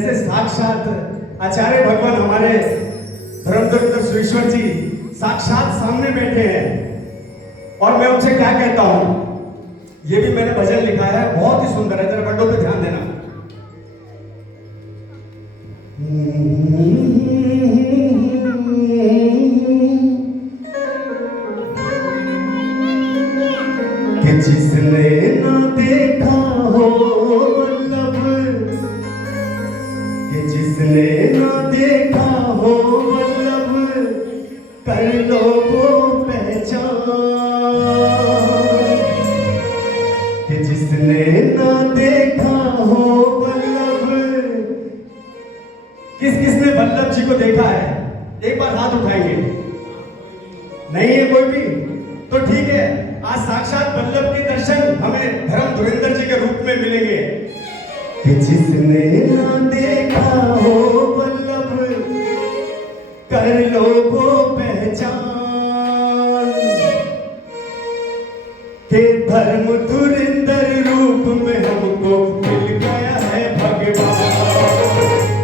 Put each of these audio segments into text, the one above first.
जैसे साक्षात आचार्य भगवान हमारे धर्मदत्त सुरेश्वर जी साक्षात सामने बैठे हैं और मैं उनसे क्या कहता हूं। ये भी मैंने भजन लिखा है, बहुत ही सुंदर है, जरा बंडों पे ध्यान देना। कि जिसने ना देखा हो वल्लभ, कि जिसने ना देखा हो वल्लभ, कर लो वो पहचान। कि जिसने ना देखा हो वल्लभ, किस किसने वल्लभ जी को देखा है? एक बार हाथ उठाइए। नहीं है कोई भी? तो ठीक है, आज साक्षात वल्लभ के दर्शन हमें धर्म धुरेंद्र जी के रूप में मिलेंगे। कि जिसने ना देखा हो वल्लभ, कर लो वो पहचान। के धर्म धुरेंद्र रूप में हमको मिल गया है भगवान।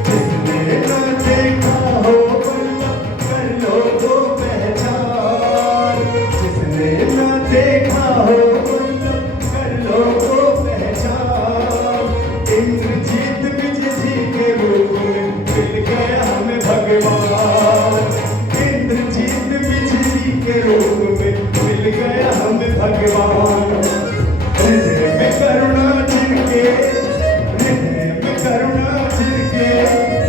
जिसने ना देखा हो वल्लभ, कर लो वो पहचान। जिसने ना देखा हो वल्लभ, कर लो वो पहचान। इंद्रजीत विजय जी के रूप में मिल गया हमें भगवान। इंद्रजीत विजय जी के रूप में मिल गया हमें भगवान। हृदय में करुणा छिड़के, हृदय में करुणा छिड़के,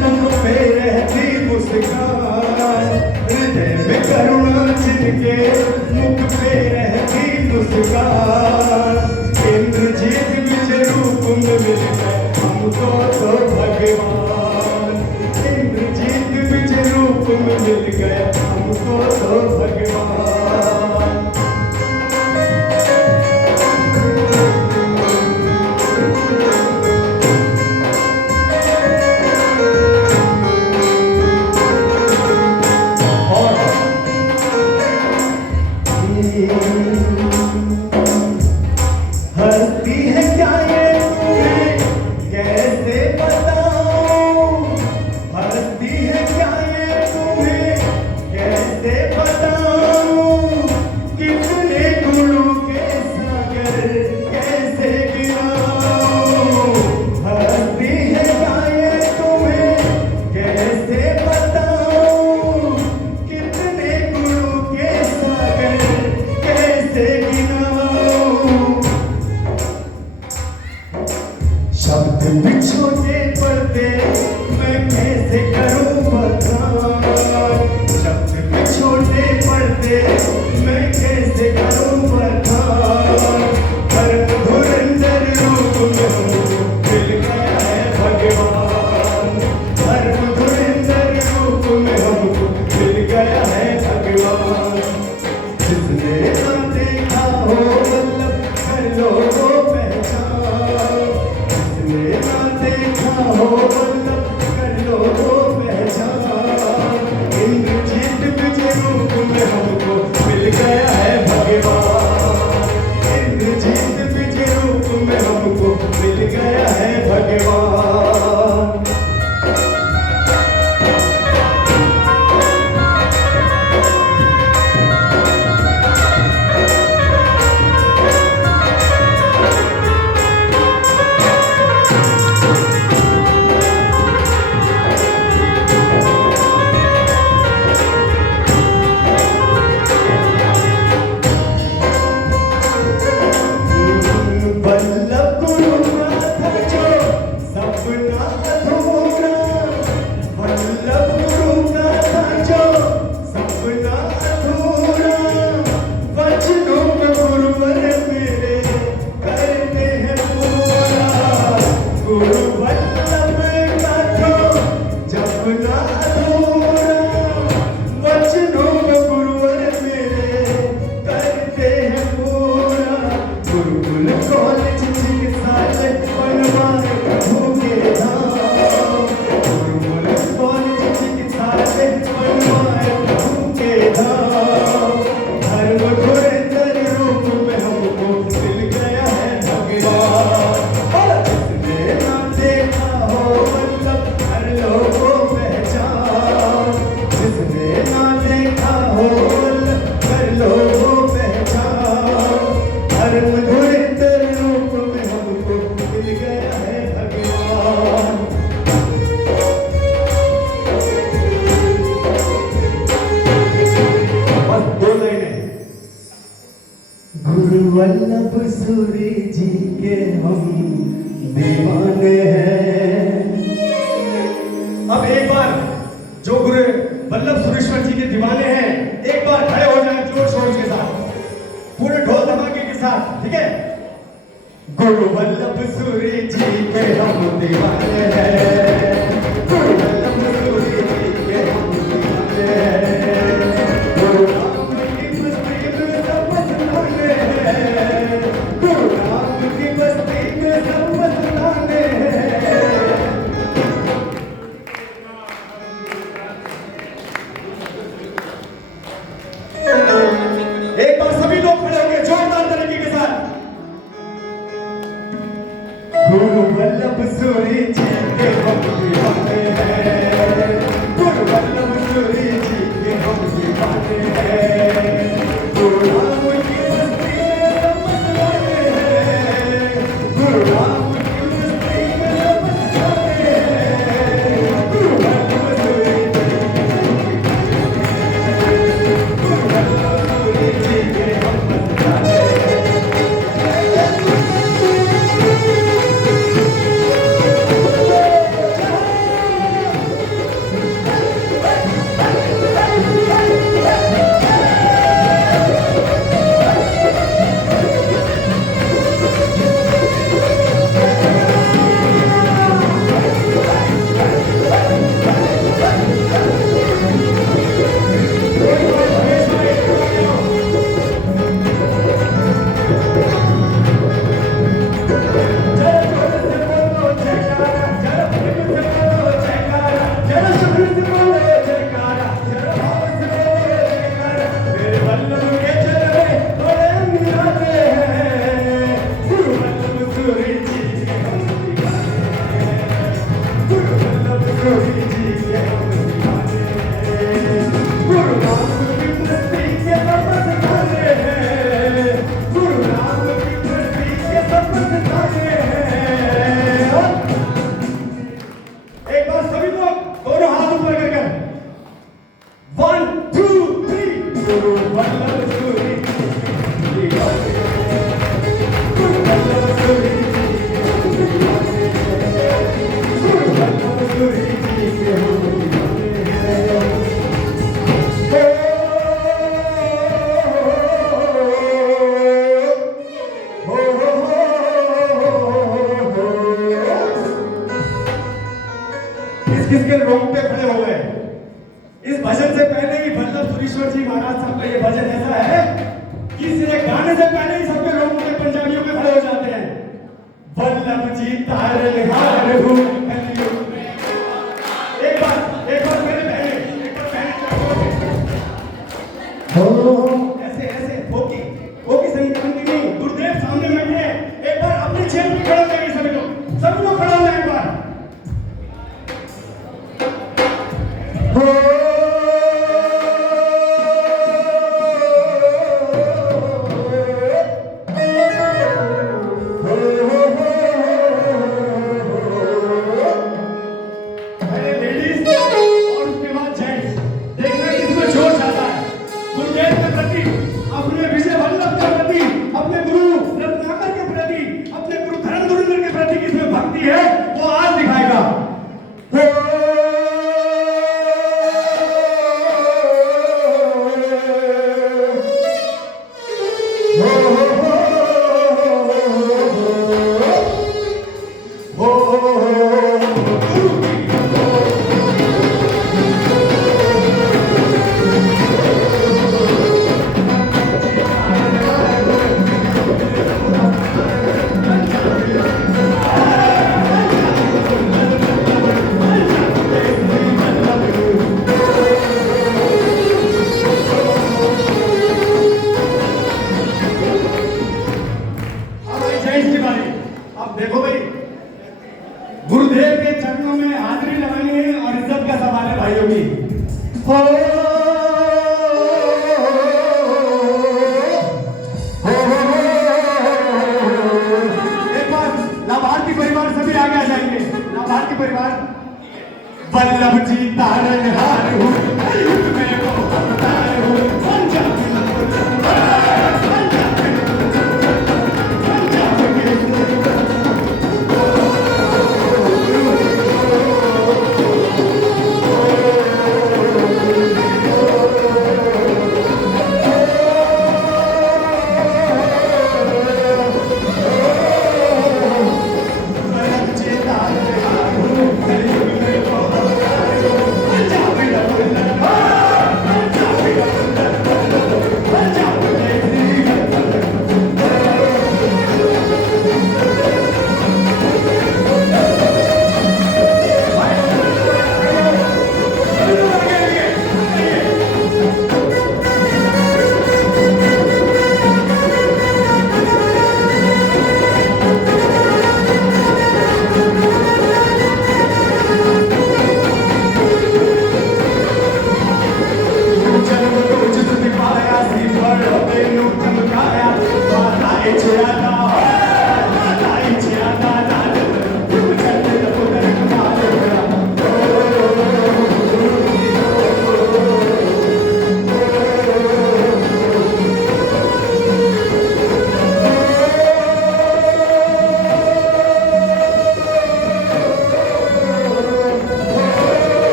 मुख पे रहती मुस्कान। हृदय में करुणा छिड़के, मुख पे रहती मुस्कान। इंद्रजीत विजय रूप में मिल गए हमको तो भगवान। इंद्रजीत विजय रूप में मिल गए हमको तो भगवान। हस्ती है क्या ये तुम्हें कैसे बताऊं? हस्ती है क्या ये तुम्हें कैसे बताऊं? कितने गुणों के सागर कैसे गिनाऊं? हस्ती है क्या ये तुम्हें कैसे बताऊं? कितने गुणों के सागर कैसे गिनाऊं? शब्द भी छोटे पड़ते मैं कैसे करूं बखान? शब्द भी छोटे पड़ते मैं कैसे करूं बखान? धर्म धुरेंद्र रूप में हमको मिल गया है भगवान। धर्म धुरेंद्र रूप में हमको मिल गया है भगवान। जिसने ना देखा हो वल्लभ, कर लो वो पहचान। जिसने ना देखा हो वल्लभ, कर लो वो पहचान। इंद्रजीत विजय रूप में हमको मिल गया है भगवान। इंद्रजीत विजय रूप में हमको मिल गया है भगवान। वल्लभ गुरु का था जो सपना अधूरा। वल्लभ गुरु का था जो सपना अधूरा। वचनों में गुरुवर मेरे करते हैं पूरा। गुरु वल्लभ का जो सपना अधूरा। वचनों में गुरुवर मेरे करते हैं पूरा। गुरुकुल कॉलेज चिकित्सालय बनवाए प्रभु के धाम। गुरुकुल कॉलेज चिकित्सालय बनवाए प्रभु के धाम। धर्म धुरेंद्र रूप में हमको मिल गया है भगवान। और जिसने ना देखा हो वल्लभ, सूरी जी के हम दीवाने हैं। अब एक बार जो गुरु वल्लभ सुरेश्वर जी के दीवाने हैं, एक बार खड़े हो जाए जोर शोर के साथ, पूरे ढोल धमाके के साथ, ठीक है? गुरु वल्लभ सूरी जी के हम दीवाने हैं, गुरु वल्लभ सूरी जी के हम दीवाने हैं, गुरु राम की बस्ती में सब मस्ताने हैं, गुरु राम की बस्ती में सब मस्ताने हैं। एक बार सभी लोग खड़े होंगे जोरदार तरीके के साथ। गुरु वल्लभ सूरी जी के हम दीवाने हैं, गुरु वल्लभ सूरी जी के हम दीवाने हैं, गुरु राम की बस्ती में सब मस्ताने हैं, गुरु राम की बस्ती में सब मस्ताने हैं, गुरु वल्लभ सूरी जी के हम मस्ताने हैं। एक बार सभी लोग दोनों हाथ ऊपर करके 1 2 3 गुरु वल्लभ सूरी जी के हम दीवाने हैं, गुरु वल्लभ सूरी जी के हम दीवाने हैं, गुरु वल्लभ सूरी जी के हम दीवाने हैं। किसके रोंगटे खड़े हो गए? इस भजन से पहले ही वल्लभ सुरेश्वर जी महाराज साहब का ये भजन ऐसा है कि इस गाने से पहले ही सबके रोंगटे पंजाबियों में खड़े हो जाते हैं। वल्लभ जी तारनहार हूँ कलयुग में। एक बार पहले ऐसे ऐसे होकी संगीत की नहीं, गुरुदेव सामने बैठे हैं। एक बार अपनी चेयर पे खड़े हो जाएंगे सभी लोग खड़े हो जाए एक बार। वल्लभ जी तारनहार हूँ, युग में वो अवतार हूँ, पंजाबी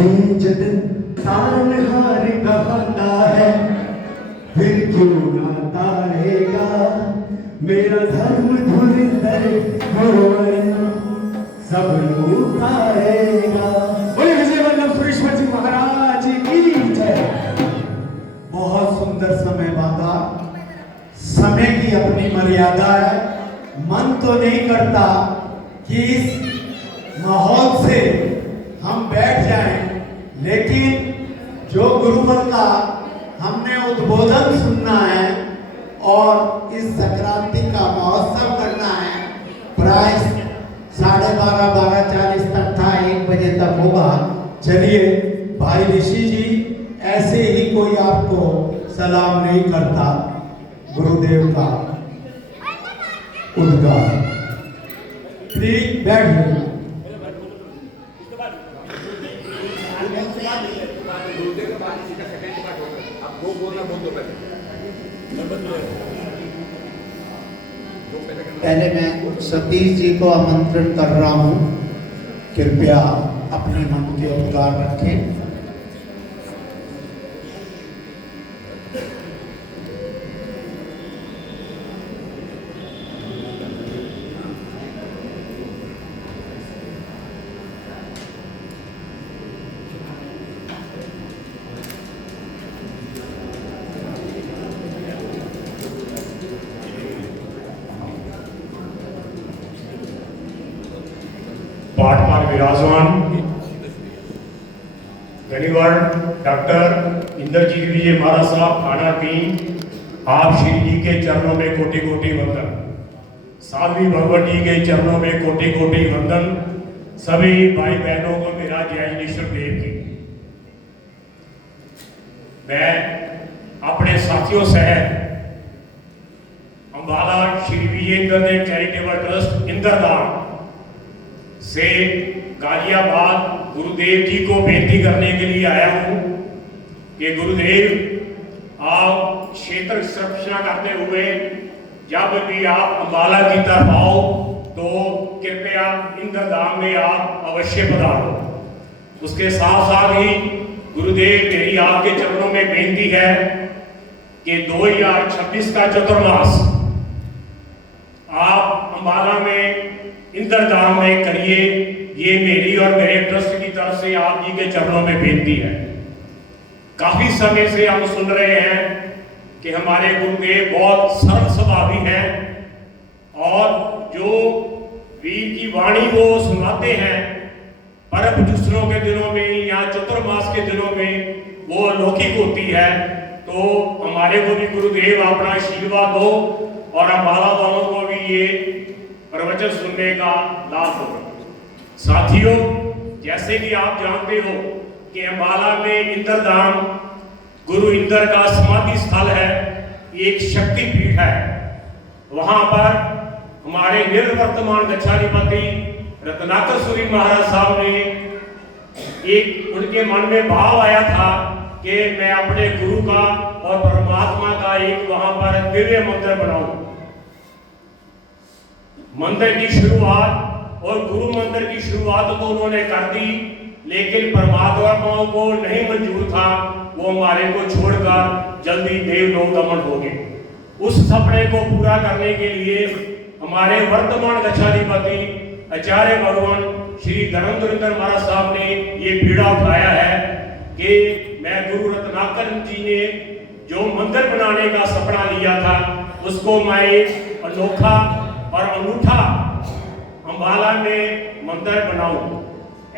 जब तारनहार कहता है फिर क्यों ना तारेगा मेरा धर्म धुरंधर सब लूटाएगा। बोले विजय वल्लभ सुरेश्वर जी महाराज की जय। बहुत सुंदर समय बांधा, समय की अपनी मर्यादा है। मन तो नहीं करता कि इस माहौल से हम बैठ जाएं, लेकिन जो गुरुवर का हमने उद्बोधन सुनना है और इस संक्रांति का महोत्सव करना है, प्राय 12:30 12:40 तक था, 1 बजे तक होगा। चलिए भाई ऋषि जी, ऐसे ही कोई आपको सलाम नहीं करता, गुरुदेव का उद्गार। प्लीज बैठ। पहले मैं सतीश जी को आमंत्रण कर रहा हूं, कृपया अपने मन के उद्गार रखें। पाठपाल विराजमान धन्यवाद डॉक्टर इंद्रजीत विजय महाराज साहब थाना 3, आप श्री जी के चरणों में कोटि कोटि वंदन। साध्वी भगवत जी के चरणों में कोटि कोटि वंदन। सभी भाई बहनों को मेरा जय ईश्वर देव की। मैं अपने साथियों सहित अम्बाला श्री विजेंद्र देव चैरिटेबल ट्रस्ट इंद्रधाम से गाजियाबाद गुरुदेव जी को बेनती करने के लिए आया हूं कि गुरुदेव आप क्षेत्र संरक्षण करते हुए जब भी आप अम्बाला की तरफ आओ तो कृपया इंद्रधाम में आप अवश्य पधारो। उसके साथ साथ ही गुरुदेव मेरी आपके चरणों में बेनती है कि 2026 का चतुर्मास आप अम्बाला में इंद्रधाम में करिए। ये मेरी और मेरे ट्रस्ट की तरफ से आप जी के चरणों में बेनती है। काफी समय से हम सुन रहे हैं कि हमारे गुरुदेव बहुत सरल स्वभावी हैं और जो वीर की वाणी वो सुनाते हैं पर्व जुस्सों के दिनों में या चतुर्मास के दिनों में वो अलौकिक होती है। तो हमारे को भी गुरुदेव अपना आशीर्वाद दो और अम्बाला वालों को भी ये प्रवचन सुनने का लाभ हो। साथियों, जैसे कि आप जानते हो कि अम्बाला में इंद्रधाम गुरु इंद्र का समाधि स्थल है, एक शक्ति पीठ है। वहां पर हमारे निर्वर्तमान गच्छाधिपति रत्नाकर सूरी महाराज साहब ने एक उनके मन में भाव आया था कि मैं अपने गुरु का और परमात्मा का एक वहां पर दिव्य मंदिर बनाऊं। मंदिर की शुरुआत और गुरु मंदिर की शुरुआत तो उन्होंने कर दी, लेकिन परमात्मा को नहीं मंजूर था, वो हमारे को छोड़कर जल्दी देवलोक गमन हो गए। उस सपने को पूरा करने के लिए हमारे वर्तमान गच्छाधिपति आचार्य भगवान श्री धर्मधुरेंद्र महाराज साहब ने ये बीड़ा उठाया है कि मैं गुरु रत्नाकर जी ने जो मंदिर बनाने का सपना लिया था उसको मैं एक अनोखा और अनूठा अम्बाला में मंदिर बनाऊं।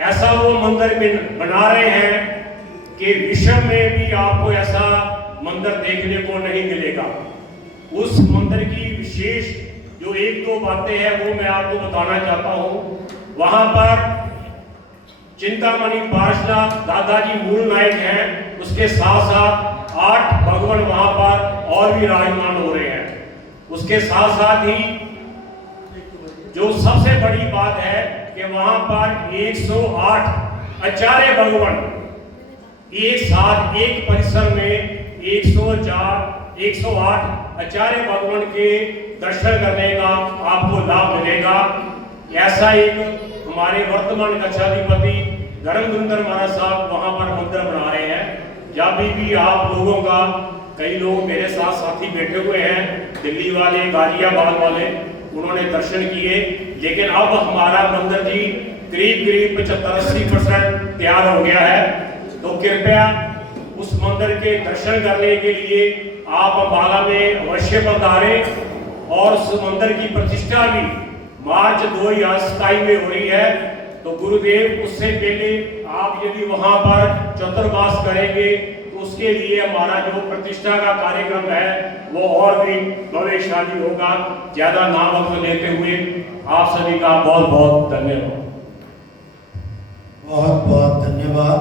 ऐसा वो मंदिर में बना रहे हैं कि विश्व में भी आपको ऐसा मंदिर देखने को नहीं मिलेगा। उस मंदिर की विशेष जो 1-2 बातें हैं वो मैं आपको बताना चाहता हूं। वहां पर चिंतामणि पार्षद दादाजी मूल नायक हैं, उसके साथ साथ 8 भगवान वहां पर और भी विराजमान हो रहे हैं। उसके साथ साथ ही जो सबसे बड़ी बात है कि वहां पर 108 आचार्य भगवान एक साथ एक परिसर में 108 आचार्य भगवान के दर्शन करने का आपको लाभ मिलेगा। ऐसा एक हमारे वर्तमान गच्छाधिपति धर्म धुरंधर महाराज साहब वहां पर मंदिर बना रहे हैं। जब भी आप लोगों का, कई लोग मेरे साथ साथी बैठे हुए हैं, दिल्ली वाले, गाजियाबाद वाले, उन्होंने दर्शन किए। लेकिन अब हमारा मंदिर जी करीब 75-80% तैयार हो गया है। तो कृपया उस मंदिर के दर्शन करने के लिए आप अम्बाला में अवश्य पधारें। और उस मंदिर की प्रतिष्ठा भी मार्च 2027 में हो रही है। तो गुरुदेव, उससे पहले आप यदि वहां पर चतुर्मास करेंगे तो उसके लिए हमारा जो प्रतिष्ठा का कार्यक्रम है वो और भी भव्यशाली होगा। ज्यादा नाम वक्त लेते हुए आप सभी का बहुत बहुत धन्यवाद। बहुत बहुत धन्यवाद।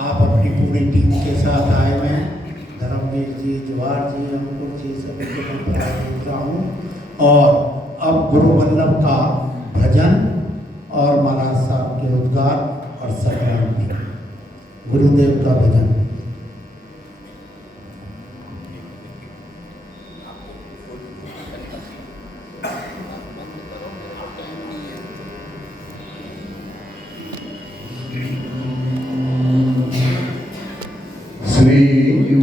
आप अपनी पूरी टीम के साथ आए हैं। धर्मवीर जी, जवाहर जी, अंकुर जी, सभी को मैं बधाई देता हूँ। और अब गुरु वल्लभ का भजन और महाराज साहब के उद्गार और संग्राम भी। गुरुदेव का भजन। श्री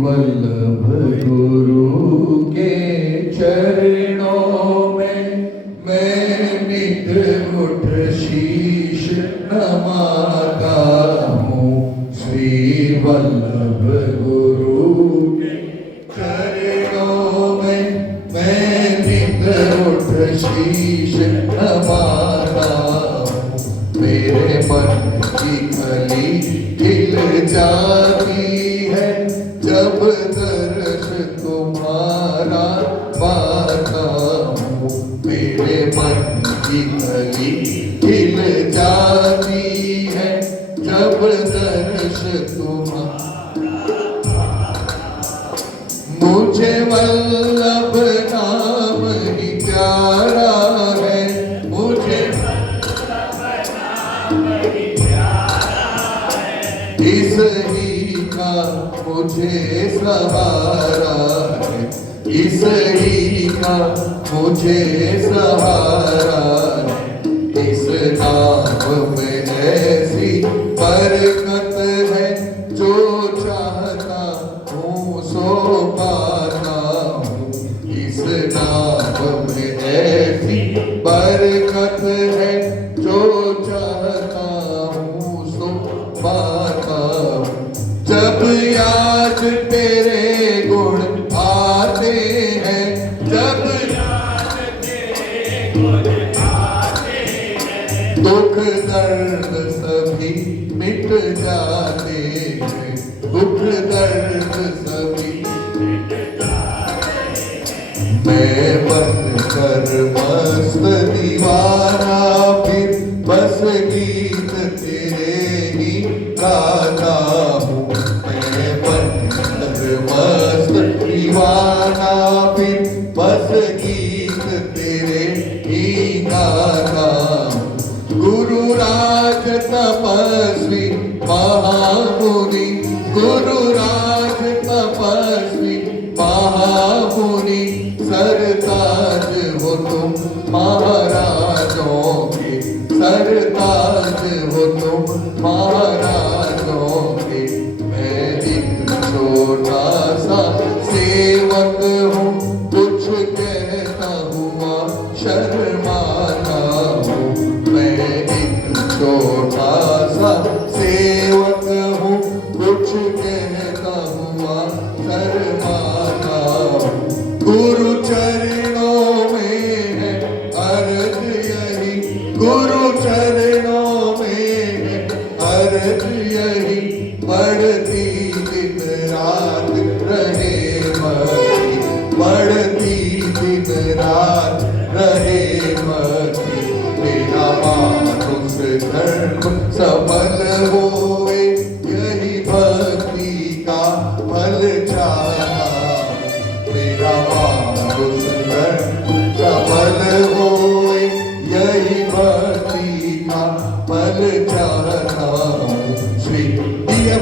वल्लभ गुरु के चरणों में मैं नित उठ शीश नमाता हूँ। श्री वल्लभ गुरु के चरणों में मैं नित उठ शीश नमाता हूँ। मेरे मन की कली खिल जाती है जब दर्श तुम्हारा पाता हूँ। मेरे मन की कली खिल जाती है जब दर्श तुम्हारा। मुझे वल्लभ नाम ही प्यारा है, मुझे इस ही का मुझे सहारा है, इस ही का मुझे सहारा है। इस नाम में ऐसी बरकत है जो चाहता हूँ सो पाता हूँ। इस नाम में ऐसी बरकत है जो चाहता हूँ सो पाता हूँ। जब याद तेरे गुण आते हैं, जब याद तेरे गुण आते हैं, दुख दर्द सभी मिट जाते हैं, दुख दर्द सभी मिट जाते हैं। मैं बनकर मस्त दीवाना फिर बस गीत तेरे ही गाता हूँ। मैं बनकर मस्त दीवाना फिर बस गीत तेरे ही गाता हूँ। गुरु राज तपस्वी महामुनि, गुरु राज तपस्वी महामुनि, सरताज हो तुम महाराजों के, सरताज हो तुम महाराजों के। मैं एक छोटा सा सेवक हूँ, कुछ कहता हुआ शर्माता हूँ। मैं एक छोटा सा सेवक हूँ, कुछ कहता हुआ शर्माता हूँ। गुरु चरणों में है अर्ज यही, गुरु चरणों में है अर्ज यही, बढ़ती दिन रात रहे मती, बढ़ती दिन रात रहे मती। मेरा मानुष धर्म सफल होए यही भक्ति का फल चाहा। मेरा मानुष धर्म सफल होए यही भक्ति का फल चाहता हूँ। श्री भैया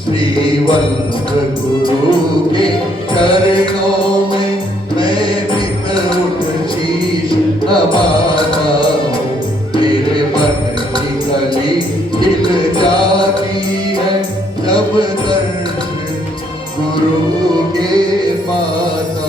श्री वल्लभ गुरु के चरणों में मैं नित उठ शीश नमाता हूँ। मेरे मन की कली है जब दर्शन गुरु के पाता।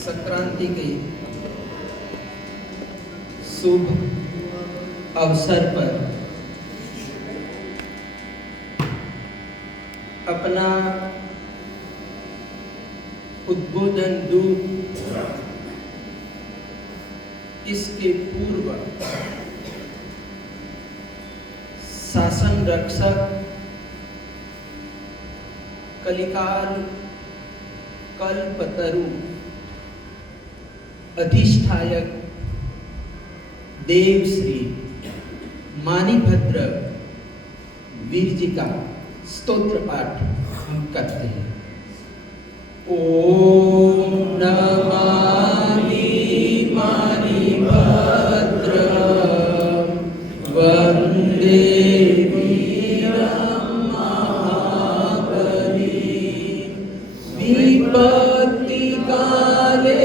संक्रांति के शुभ अवसर पर अपना उद्बोधन दूं। इसके पूर्व शासन रक्षक कलिकाल कल्पतरु अधिष्ठायक देव श्री मानिभद्र वीर जी का स्तोत्र पाठ हम करते हैं। ओम नमामि मानिभद्र वंदे वीरं महाबली विपत्ति काले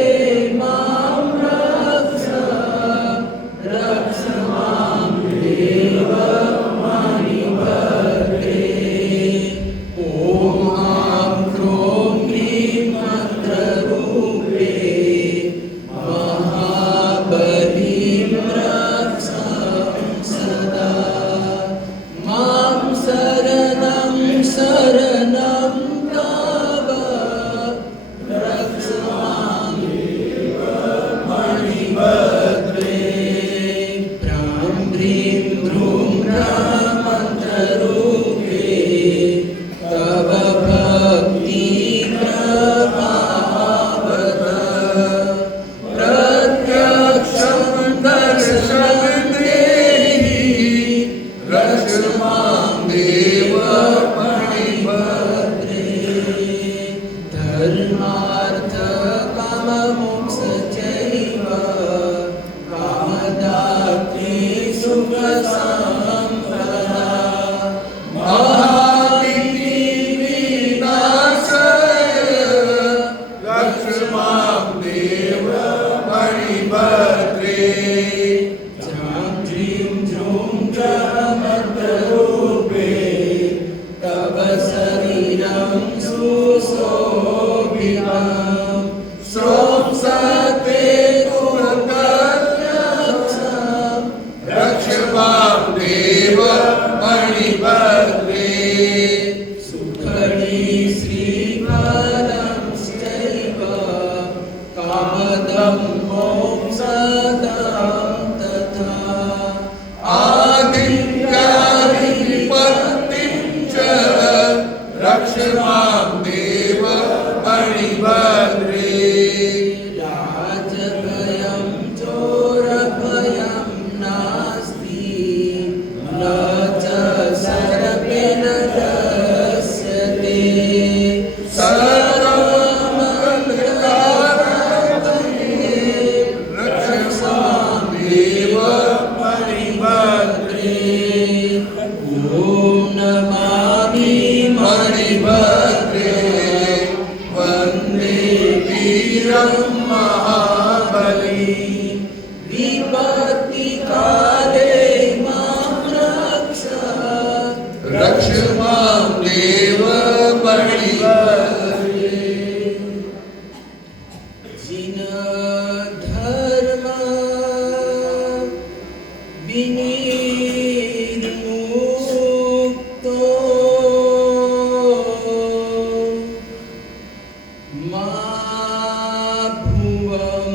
भुवं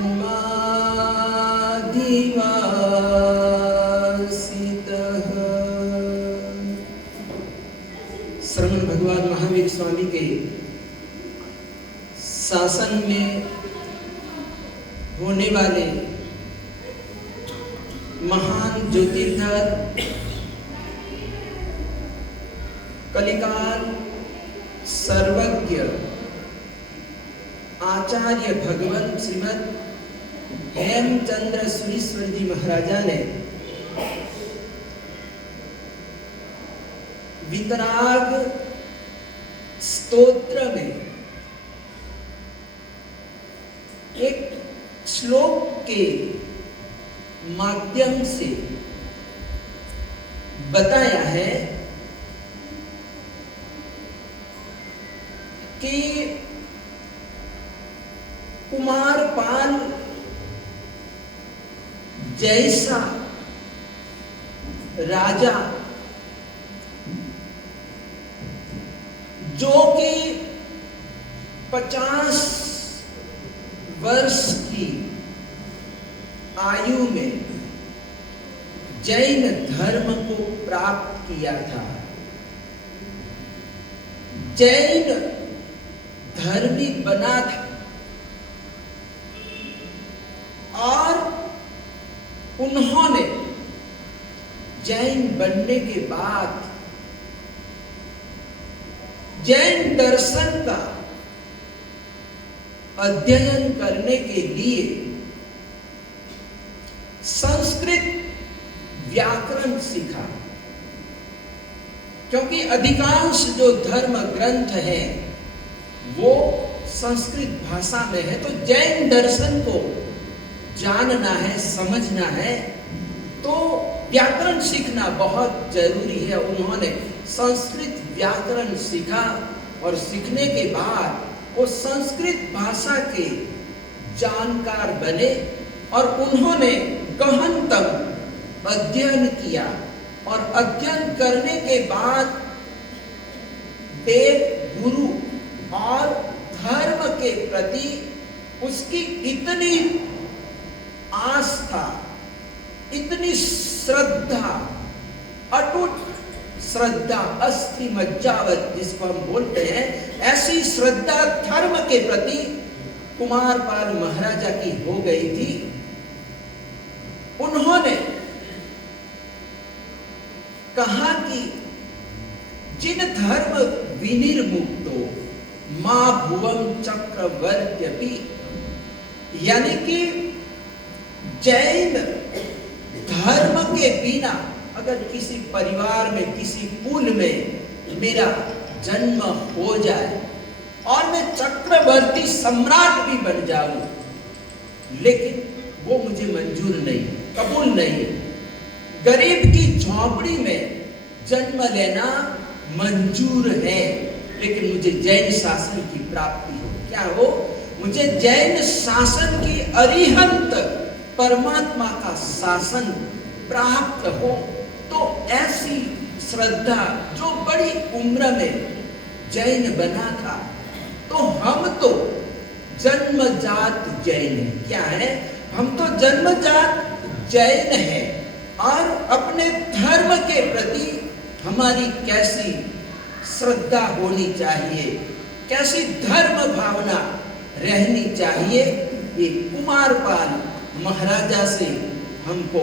जन्माधिवासितः। श्रवण भगवान महावीर स्वामी के शासन में होने वाले महान ज्योतिर्धर कलिकाल सर्वज्ञ आचार्य भगवान श्रीमद हेमचंद्र सुरीश्वर जी महाराजा ने वितराग स्तोत्र में एक श्लोक के माध्यम से बताया है कि कुमारपाल जैसा राजा जो कि 50 वर्ष की आयु में जैन धर्म को प्राप्त किया था, जैन धर्मी बना था और उन्होंने जैन बनने के बाद जैन दर्शन का अध्ययन करने के लिए संस्कृत व्याकरण सीखा, क्योंकि अधिकांश जो धर्म ग्रंथ हैं वो संस्कृत भाषा में है। तो जैन दर्शन को जानना है, समझना है, तो व्याकरण सीखना बहुत जरूरी है। उन्होंने संस्कृत व्याकरण सीखा और सीखने के बाद वो संस्कृत भाषा के जानकार बने और उन्होंने गहनतम अध्ययन किया और अध्ययन करने के बाद देव गुरु और धर्म के प्रति उसकी इतनी आस्था, इतनी श्रद्धा, अटूट श्रद्धा, अस्थि मज्जावत जिसको हम बोलते हैं, ऐसी श्रद्धा धर्म के प्रति कुमारपाल महाराजा की हो गई थी। उन्होंने कहा कि जिन धर्म विनिर्मुक्तो मां भुवं चक्रवर्त्यपि, यानी कि जैन धर्म के बिना अगर किसी परिवार में, किसी कुल में मेरा जन्म हो जाए और मैं चक्रवर्ती सम्राट भी बन जाऊं, लेकिन वो मुझे मंजूर नहीं, कबूल नहीं। गरीब की झोपड़ी में जन्म लेना मंजूर है, लेकिन मुझे जैन शासन की प्राप्ति हो। क्या हो? मुझे जैन शासन की अरिहंत परमात्मा का शासन प्राप्त हो। तो ऐसी श्रद्धा जो बड़ी उम्र में जैन बना था, तो हम तो जन्मजात जैन हैं। क्या है? हम तो जन्मजात जैन हैं और अपने धर्म के प्रति हमारी कैसी श्रद्धा होनी चाहिए, कैसी धर्म भावना रहनी चाहिए, ये कुमारपाल महाराजा से हमको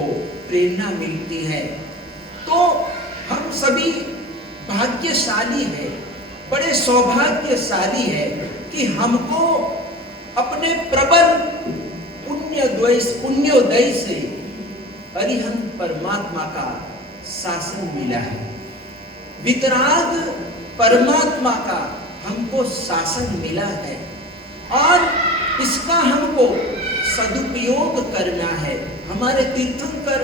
प्रेरणा मिलती है। तो हम सभी भाग्यशाली हैं, बड़े सौभाग्यशाली हैं कि हमको अपने प्रबल पुण्योदय से अरिहंत परमात्मा का शासन मिला है। वितराग परमात्मा का हमको शासन मिला है और इसका हमको सदुपयोग करना है। हमारे तीर्थंकर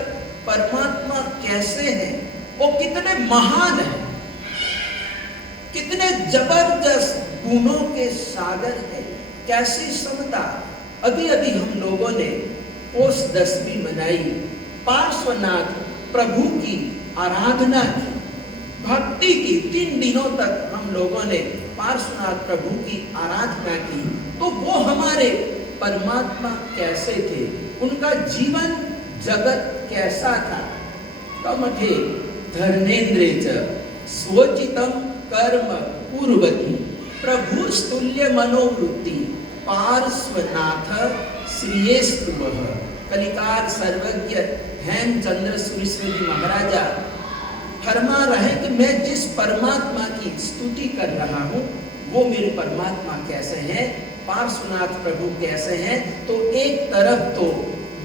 परमात्मा कैसे हैं, वो कितने महान हैं, कितने जबरदस्त गुणों के सागर हैं, कैसी समता। अभी अभी हम लोगों ने पोष दशमी मनाई, पार्श्वनाथ प्रभु की आराधना की, भक्ति की। 3 दिनों तक हम लोगों ने पार्श्वनाथ प्रभु की आराधना की। तो वो हमारे परमात्मा कैसे थे, उनका जीवन जगत कैसा था। कमठे धर्मेन्द्रे च स्वोचितम कर्म पूर्वती प्रभुस्तुल्य मनोवृत्ति पार्श्वनाथ श्रीयेस्तुवः। कलिकाल सर्वज्ञ हेमचंद्र सुरेश्वर जी महाराजा फरमा रहे कि मैं जिस परमात्मा की स्तुति कर रहा हूँ वो मेरे परमात्मा कैसे हैं, पार्श्वनाथ प्रभु कैसे हैं। तो एक तरफ तो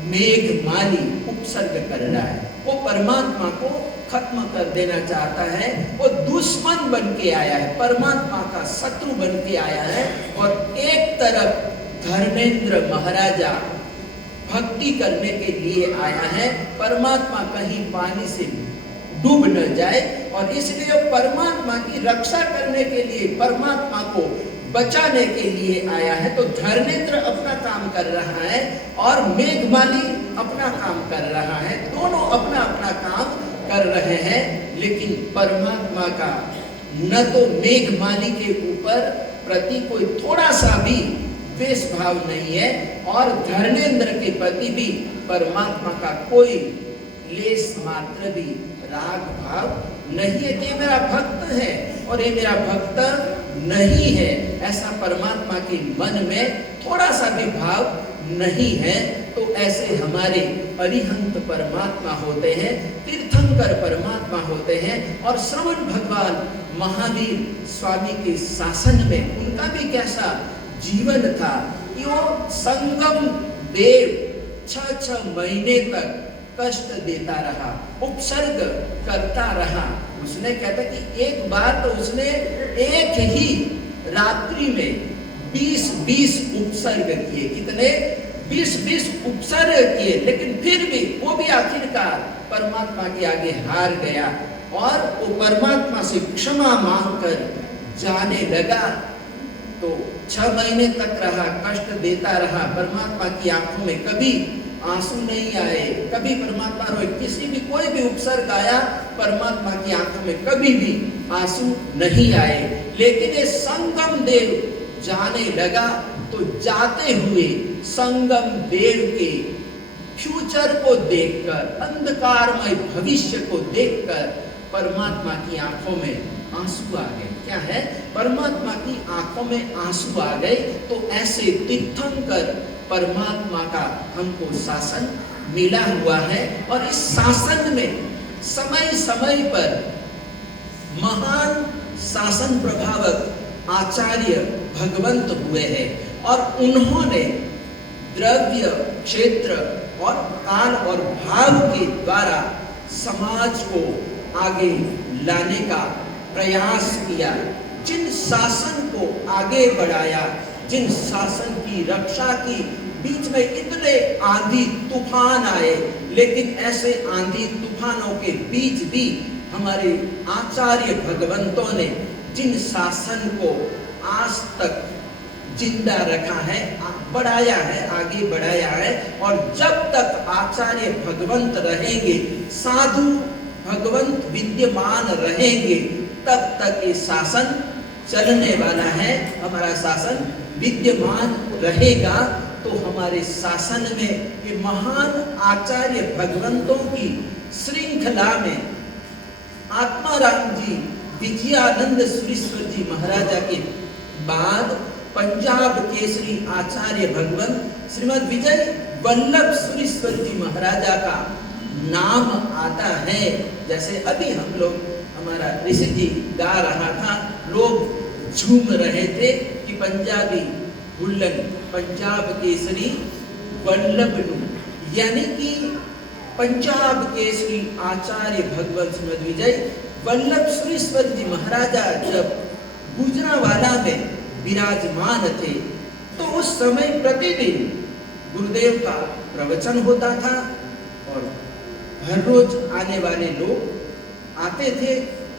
मेघमाली उपसर्ग कर रहा है, वो परमात्मा को खत्म कर देना चाहता है, वो दुश्मन बन के आया है, परमात्मा का शत्रु बन के आया है। और एक तरफ धर्मेंद्र महाराजा भक्ति करने के लिए आया है, परमात्मा कहीं पानी से डूब न जाए, और इसलिए परमात्मा की रक्षा करने के लिए, परमात्मा को बचाने के लिए आया है। तो धर्मेंद्र अपना काम कर रहा है और मेघमाली अपना काम कर रहा है, दोनों अपना अपना काम कर रहे हैं। लेकिन परमात्मा का न तो मेघमाली के ऊपर प्रति कोई थोड़ा सा भी द्वेष भाव नहीं है, और धर्मेंद्र के प्रति भी परमात्मा का कोई लेस मात्र भी राग भाव नहीं है कि ये मेरा भक्त है और ये मेरा भक्त नहीं है, ऐसा परमात्मा के मन में थोड़ा सा भी भाव नहीं है। तो ऐसे हमारे अरिहंत परमात्मा होते हैं, तीर्थंकर परमात्मा होते हैं। और श्रवण भगवान महावीर स्वामी के शासन में उनका भी कैसा जीवन था कि वो संगम देव 6 महीने तक कष्ट देता रहा, उपसर्ग करता रहा। उसने कहता कि एक बार तो उसने एक ही रात्रि में 20 उपसर्ग किए, कितने 20 उपसर्ग किए, लेकिन फिर भी वो भी आखिरकार परमात्मा के आगे हार गया और वो परमात्मा से क्षमा मांगकर जाने लगा। तो 6 महीने तक रहा, कष्ट देता रहा, परमात्मा की आंखों में कभी आंसू नहीं आए, कभी परमात्मा रोए, किसी भी कोई भी उपसर्ग आया परमात्मा की आंखों में कभी भी आंसू नहीं आए। लेकिन ये संगम देव जाने लगा, तो जाते हुए संगम देव के फ्यूचर को देखकर, अंधकारमय भविष्य को देखकर परमात्मा की आंखों में आंसू आ गए। क्या है? परमात्मा की आंखों में आंसू आ गए। तो ऐसे तीर्थंकर परमात्मा का हमको शासन मिला हुआ है, और इस शासन में समय समय पर महान शासन प्रभावक आचार्य भगवंत हुए हैं, और उन्होंने द्रव्य, क्षेत्र और काल और भाव के द्वारा समाज को आगे लाने का प्रयास किया। जिन शासन को आगे बढ़ाया, जिन शासन की रक्षा की, बीच में इतने आंधी तूफान आए, लेकिन ऐसे आंधी तूफानों के बीच भी हमारे आचार्य भगवंतों ने जिन शासन को आज तक जिंदा रखा है, बढ़ाया है, आगे बढ़ाया है। और जब तक आचार्य भगवंत रहेंगे, साधु भगवंत विद्यमान रहेंगे, तब तक ये शासन चलने वाला है, हमारा शासन विद्यमान रहेगा। तो हमारे शासन में ये महान आचार्य भगवंतों की श्रृंखला में आत्माराम जी, विजयानंद सुरेश्वर जी महाराजा के बाद पंजाब केसरी आचार्य भगवंत श्रीमद विजय वल्लभ सुरेश्वर जी महाराजा का नाम आता है। जैसे अभी हम लोग, हमारा ऋषि जी गा रहा था, लोग झूम रहे थे कि पंजाबी हुल्लन पंजाब केसरी वल्लभ, यानी कि पंजाब केसरी आचार्य भगवंत श्रीमद विजय वल्लभ सुरेश्वर जी महाराजा जब गुजरांवाला में विराजमान थे, तो उस समय प्रतिदिन गुरुदेव का प्रवचन होता था, और हर रोज आने वाले लोग आते थे।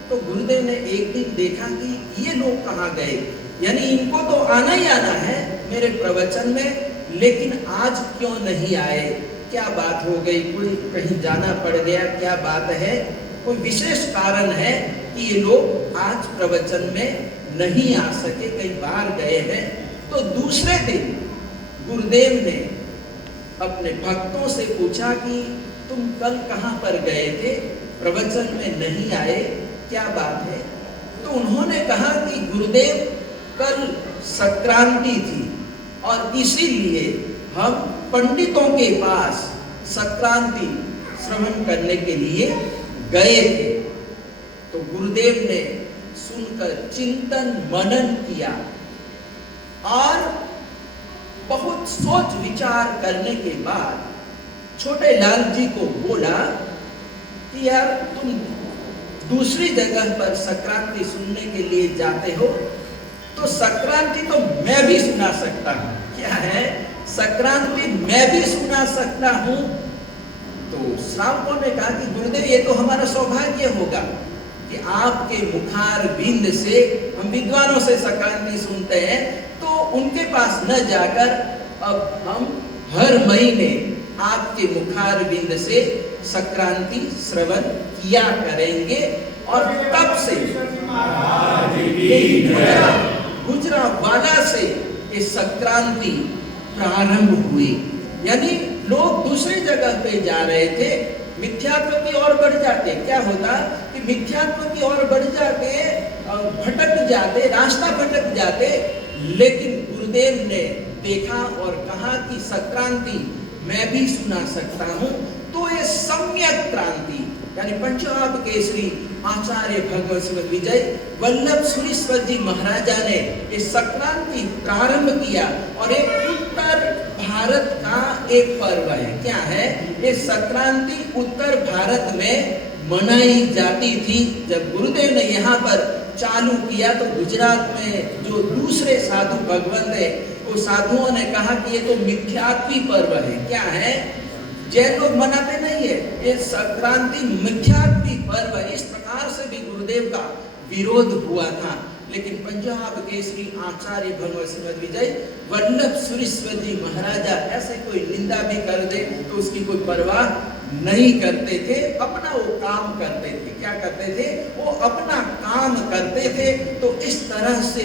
तो गुरुदेव ने एक दिन देखा कि ये लोग कहाँ गए, यानी इनको तो आना ही आना है मेरे प्रवचन में, लेकिन आज क्यों नहीं आए, क्या बात हो गई, कोई कहीं जाना पड़ गया, क्या बात है, कोई विशेष कारण है कि ये लोग आज प्रवचन में नहीं आ सके, कहीं बाहर गए हैं। तो दूसरे दिन गुरुदेव ने अपने भक्तों से पूछा कि तुम कल कहाँ पर गए थे, प्रवचन में नहीं आए, क्या बात है? तो उन्होंने कहा कि गुरुदेव कल संक्रांति थी और इसीलिए हम पंडितों के पास संक्रांति श्रवण करने के लिए गए थे। तो गुरुदेव ने सुनकर चिंतन मनन किया और बहुत सोच विचार करने के बाद छोटे लाल जी को बोला कि यार तुम दूसरी जगह पर संक्रांति सुनने के लिए जाते हो, तो संक्रांति तो मैं भी सुना सकता हूँ। क्या है? संक्रांति मैं भी सुना सकता हूँ। तो श्रावकों ने कहा कि गुरुदेव ये तो हमारा सौभाग्य होगा कि आपके मुखार बिंद से हम विद्वानों से संक्रांति सुनते हैं, तो उनके पास न जाकर अब हम हर महीने आपके मुखार बिंद से संक्रांति श्रवण किया करेंगे। और तब से गुजरावाला से ये संक्रांति प्रारंभ हुई। यानी लोग दूसरी जगह पे जा रहे थे, मिथ्यात्व की ओर बढ़ जाते। क्या होता कि मिथ्यात्व की ओर बढ़ जाते, भटक जाते, रास्ता भटक जाते। लेकिन गुरुदेव ने देखा और कहा कि संक्रांति मैं भी सुना सकता हूँ। तो ये सम्यक क्रांति यानी पंजाब केसरी आचार्य भगवत श्री विजय वल्लभ सुरीश्वर जी महाराजा ने ये संक्रांति प्रारंभ किया और एक उत्तर भारत का एक पर्व है। क्या है? ये संक्रांति उत्तर भारत में मनाई जाती थी। जब गुरुदेव ने यहाँ पर चालू किया तो गुजरात में जो दूसरे साधु भगवंत है, वो साधुओं ने कहा कि ये तो मिथ्यात्वी पर्व है। क्या है? जैन लोग मनाते नहीं है, ये संक्रांति मिथ्यात्वी पर्व है। इस प्रकार से भी गुरुदेव का विरोध हुआ था। लेकिन पंजाब केसरी आचार्य भगवत श्री विजय वल्लभ सुरीश्वर जी महाराजा ऐसे कोई निंदा भी कर दे तो उसकी कोई परवाह नहीं करते थे, अपना वो काम करते थे। क्या करते थे? वो अपना काम करते थे। तो इस तरह से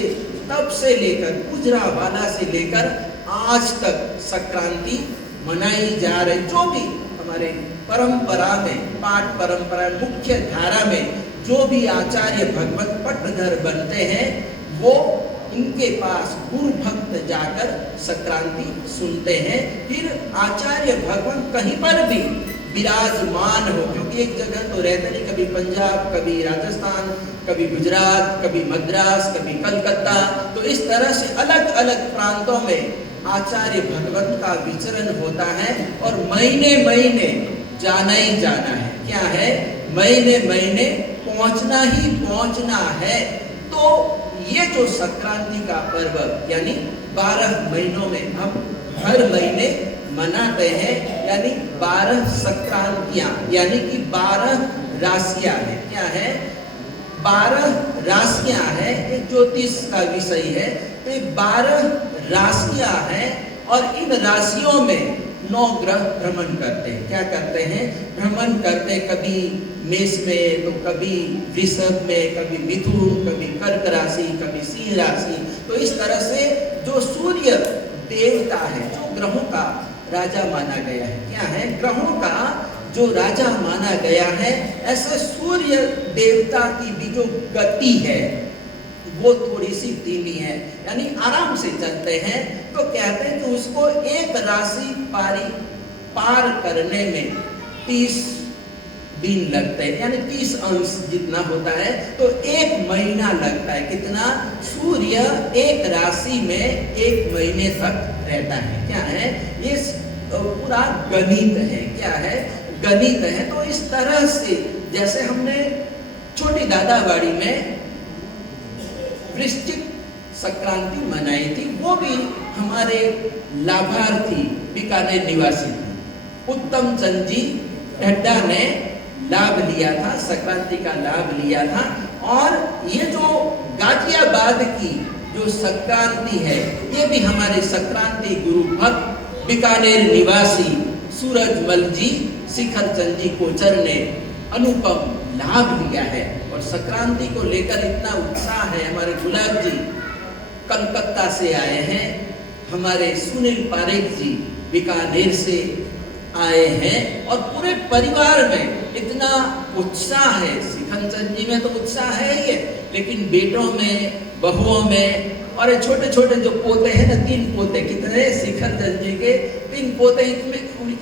तब से लेकर गुजरावाला से लेकर आज तक संक्रांति मनाई जा रही। जो भी हमारे परंपरा में, पाठ परंपरा मुख्य धारा में जो भी आचार्य भगवत पट्टधर बनते हैं, वो इनके पास गुरु भक्त जाकर संक्रांति सुनते हैं। फिर आचार्य भगवत कहीं पर भी विराजमान हो, क्योंकि एक जगह तो रहते नहीं, कभी पंजाब, कभी राजस्थान, कभी गुजरात, कभी मद्रास, कभी कलकत्ता। तो इस तरह से अलग अलग प्रांतों में आचार्य भगवत का विचरण होता है और महीने महीने जाना ही जाना है। क्या है? महीने महीने पहुंचना ही पहुंचना है। तो ये जो संक्रांति का पर्व यानी 12 महीनों में हम हर महीने मनाते हैं, यानी 12 संक्रांतियां, यानी कि 12 राशियां हैं। क्या है? 12 राशियां हैं। एक ज्योतिष का विषय है, तो ये 12 राशियां हैं और इन राशियों में 9 ग्रह भ्रमण करते हैं। क्या करते हैं? भ्रमण करते, कभी मेष में, तो कभी वृषभ में, कभी मिथुन, कभी कर्क राशि, कभी सिंह राशि। तो इस तरह से जो सूर्य देवता है, जो ग्रहों का राजा माना गया है। क्या है? ग्रहों का जो राजा माना गया है, ऐसे सूर्य देवता की भी जो गति है वो थोड़ी सी धीमी है, यानी आराम से चलते हैं। तो कहते हैं कि उसको एक राशि पार करने में 30 दिन लगते हैं, यानी 30 अंश जितना होता है, तो 1 महीना लगता है। कितना? सूर्य एक राशि में 1 महीने तक रहता है। क्या है? ये पूरा गणित है। क्या है? गणित है। तो इस तरह से जैसे हमने छोटी दादावाड़ी में वृश्चिक संक्रांति मनाई थी, वो भी हमारे लाभार्थी बीकानेर निवासी थे, उत्तम चंद जी ढड्डा ने लाभ लिया था, संक्रांति का लाभ लिया था। और ये जो गाजियाबाद की जो संक्रांति है, ये भी हमारे संक्रांति गुरु भक्त बीकानेर निवासी सूरजमल जी, शिखर चंद जी कोचर ने अनुपम लाभ लिया है। और संक्रांति को लेकर इतना उत्साह है। हमारे गुलाब जी कलकत्ता से आए हैं, हमारे सुनील पारेख जी बीकानेर से आए हैं और पूरे परिवार में इतना उत्साह है। शिखर चंद जी में तो उत्साह है ही है, लेकिन बेटों में, बहुओं में, और ये छोटे छोटे जो पोते हैं ना, 3 पोते, कितने शिखर चंद जी के 3 पोते,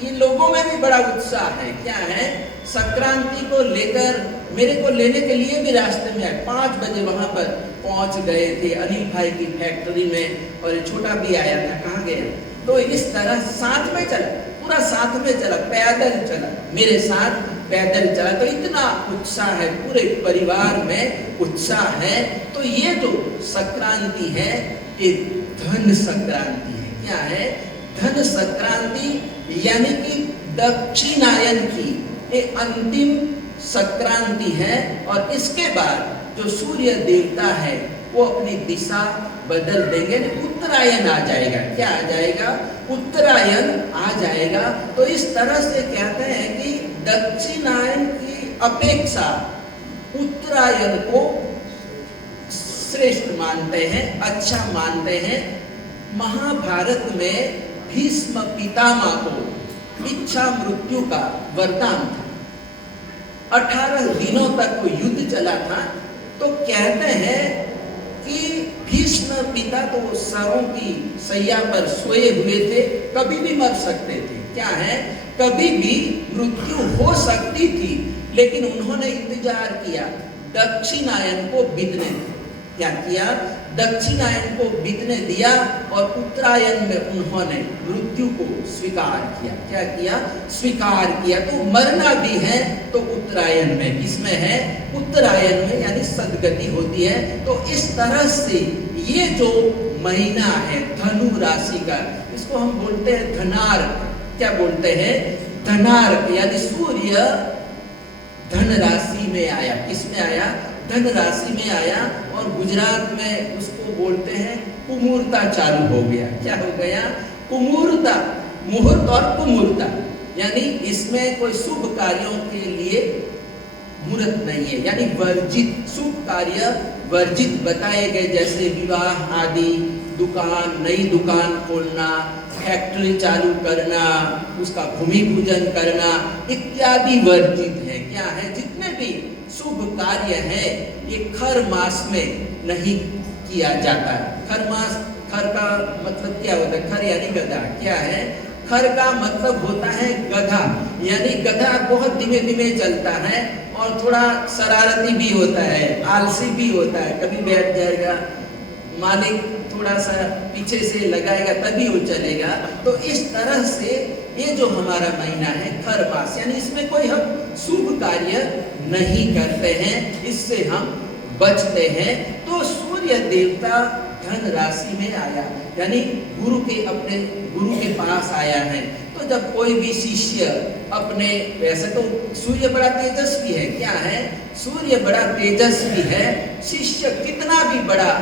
इन लोगों में भी बड़ा उत्साह है। क्या है, संक्रांति को लेकर मेरे को लेने के लिए भी रास्ते में आए, 5 बजे वहां पर पहुंच गए थे अनिल भाई की फैक्ट्री में, और ये छोटा भी आया था, कहाँ गया। तो इस तरह साथ में चला, पूरा साथ में चला, पैदल चला, मेरे साथ पैदल चला। तो इतना उत्साह है, पूरे परिवार में उत्साह है। तो ये जो संक्रांति है ये धन संक्रांति है। क्या है, धन संक्रांति यानी कि दक्षिणायन की ये अंतिम संक्रांति है। और इसके बाद जो सूर्य देवता है वो अपनी दिशा बदल देंगे, उत्तरायण आ जाएगा। क्या आ जाएगा, उत्तरायण आ जाएगा। तो इस तरह से कहते हैं कि दक्षिणायन की अपेक्षा उत्तरायण को श्रेष्ठ मानते हैं, अच्छा मानते हैं। महाभारत में भीष्म पितामह को इच्छा मृत्यु का वरदान था, 18 दिनों तक वो युद्ध चला था। तो कहते हैं कि भीष्म पिता तो सरों की सैया पर सोए हुए थे, कभी भी मर सकते थे। क्या है, कभी भी मृत्यु हो सकती थी, लेकिन उन्होंने इंतजार किया दक्षिणायन को बीतने। क्या किया, दक्षिणायन को बीतने दिया और उत्तरायण में उन्होंने मृत्यु को स्वीकार किया। क्या किया, स्वीकार किया। तो मरना भी है तो उत्तरायण में, किसमें है, उत्तरायण में, यानी सदगति होती है। तो इस तरह से ये जो महीना है धनु राशि का, इसको हम बोलते हैं धनार्क। क्या बोलते हैं, धनार्क, यानी सूर्य धन राशि में आया। किसमें आया, धन राशि में आया। और गुजरात में उसको बोलते हैं कुमुरता चालू हो गया। क्या हो गया, कुमुरता, मुहूर्त और कुमुरता, यानी इसमें कोई शुभ कार्यों के लिए मुहूर्त नहीं है, यानी वर्जित, शुभ कार्य वर्जित बताए गए, जैसे विवाह आदि, दुकान, नई दुकान खोलना, फैक्ट्री चालू करना, उसका भूमि पूजन करना इत्यादि वर्जित है। क्या है, जितने भी शुभ कार्य है ये खर मास में नहीं किया जाता है। खर मास, खर का मतलब क्या होता है, खर यानी गधा। क्या है, खर का मतलब होता है गधा, यानी गधा बहुत धीमे धीमे चलता है और थोड़ा शरारती भी होता है, आलसी भी होता है, कभी बैठ जाएगा, मालिक थोड़ा सा पीछे से लगाएगा तभी वो चलेगा। तो इस तरह से ये जो हमारा महीना है खर मास, यानी इसमें कोई हम शुभ कार्य नहीं करते हैं, इससे हम बचते हैं। तो सूर्य देवता धन राशि में आया, यानी गुरु के, अपने गुरु के पास आया है। तो जब कोई भी शिष्य अपने, वैसे तो सूर्य बड़ा तेजस्वी है। क्या है, सूर्य बड़ा तेजस्वी है। शिष्य कितना भी बड़ा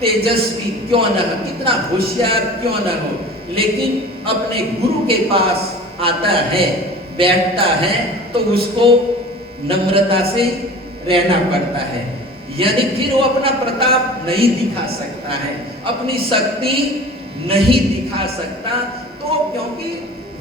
तेजस्वी क्यों न हो, कितना होशियार क्यों न हो, लेकिन अपने गुरु के पास आता है, बैठता है, तो उसको नम्रता से रहना पड़ता है। यानी फिर वो अपना प्रताप नहीं दिखा सकता है, अपनी शक्ति नहीं दिखा सकता। तो क्योंकि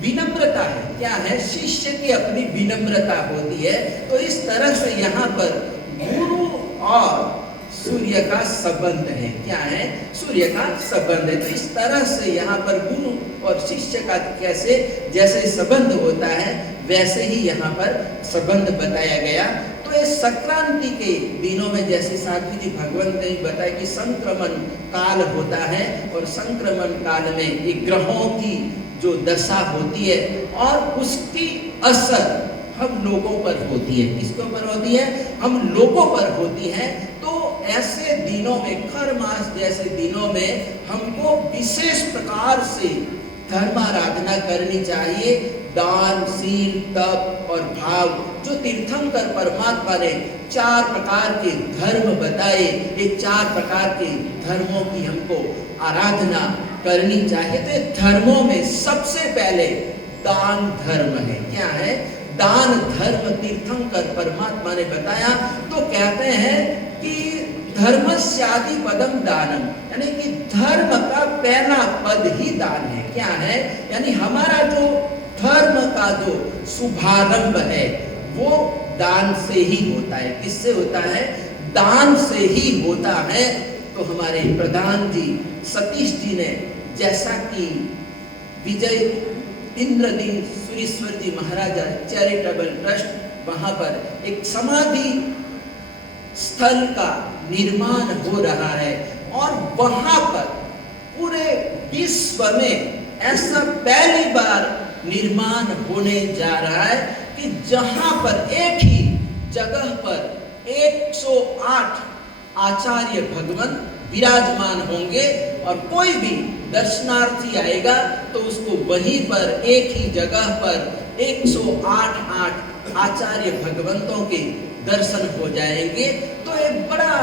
विनम्रता है। क्या है, शिष्य की अपनी विनम्रता होती है। तो इस तरह से यहाँ पर गुरु और सूर्य का संबंध है। क्या है, सूर्य का संबंध है। तो इस तरह से यहाँ पर गुरु और शिष्य का कैसे जैसे संबंध होता है वैसे ही यहाँ पर संबंध बताया गया। तो इस संक्रांति के दिनों में जैसे साथी जी भगवंत ने बताया कि संक्रमण काल होता है, और संक्रमण काल में ये ग्रहों की जो दशा होती है और उसकी असर हम लोगों पर होती है। किसके ऊपर होती है, हम लोगों पर होती है। तो ऐसे दिनों में, खर मास जैसे दिनों में हमको विशेष प्रकार से धर्माराधना करनी चाहिए। दान, सील, तप और भाव, जो तीर्थंकर परमात्मा ने 4 प्रकार के धर्म बताए, ये 4 प्रकार के धर्मों की हमको आराधना करनी चाहिए। तो ये धर्मों में सबसे पहले दान धर्म है। क्या है, दान धर्म तीर्थंकर परमात्मा ने बताया। तो कहते हैं कि धर्मस्यादि पदम दानम, यानी कि धर्म का पहला पद ही दान है। क्या है? यानी हमारा जो धर्म का जो शुभारंभ है वो दान से ही होता है। किससे होता है? दान से ही होता है। तो हमारे प्रधान जी सतीश जी ने, जैसा कि विजय इंद्रदीप सुरेश्वर जी महाराजा चैरिटेबल ट्रस्ट वहां पर एक समाधि स्थल का निर्माण हो रहा है और वहां पर पूरे विश्व में ऐसा पहली बार निर्माण होने जा रहा है कि जहां पर एक ही जगह पर 108 आचार्य भगवान विराजमान होंगे और कोई भी दर्शनार्थी आएगा तो उसको वहीं पर एक ही जगह पर 108 आचार्य भगवंतों के दर्शन हो जाएंगे। तो एक बड़ा